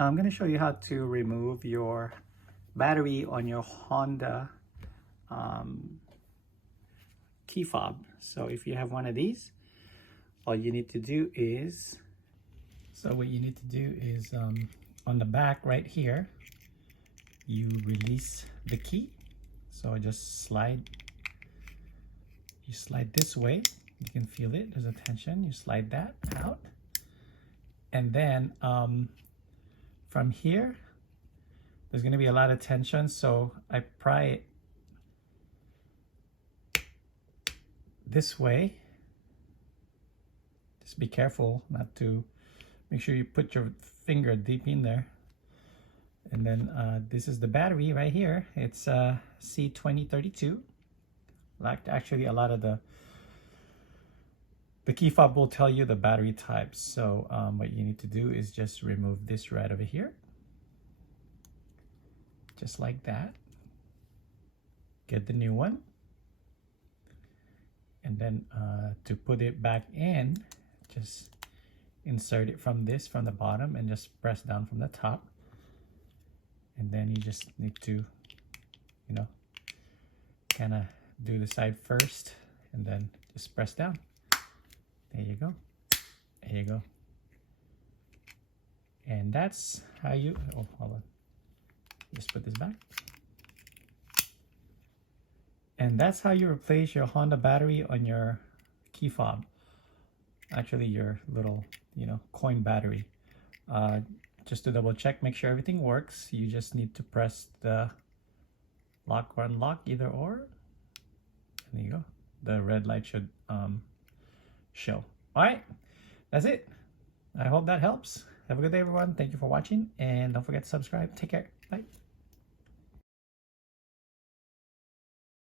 I'm going to show you how to remove your battery on your Honda key fob. So if you have one of these, all you need to do is, on the back right here, you release the key. So just slide this way. You can feel it, there's a tension. You slide that out. And then from here, there's going to be a lot of tension, so I pry it this way. Just be careful not to, make sure you put your finger deep in there. And then this is the battery right here. It's C2032. Like, actually, a lot of the key fob will tell you the battery type. So what you need to do is just remove this right over here. Just like that. Get the new one. And then to put it back in, just insert it from the bottom and just press down from the top. And then you just need to, kind of do the side first and then just press down. There you go. There you go. And that's how you, oh, hold on. Just put this back. And that's how you replace your Honda battery on your key fob. Actually, your little, coin battery. Just to double check, make sure everything works, you just need to press the lock or unlock, either or. And there you go. The red light should show. All right, that's it. I hope that helps. Have a good day, everyone. Thank you for watching, and don't forget to subscribe. Take care. Bye.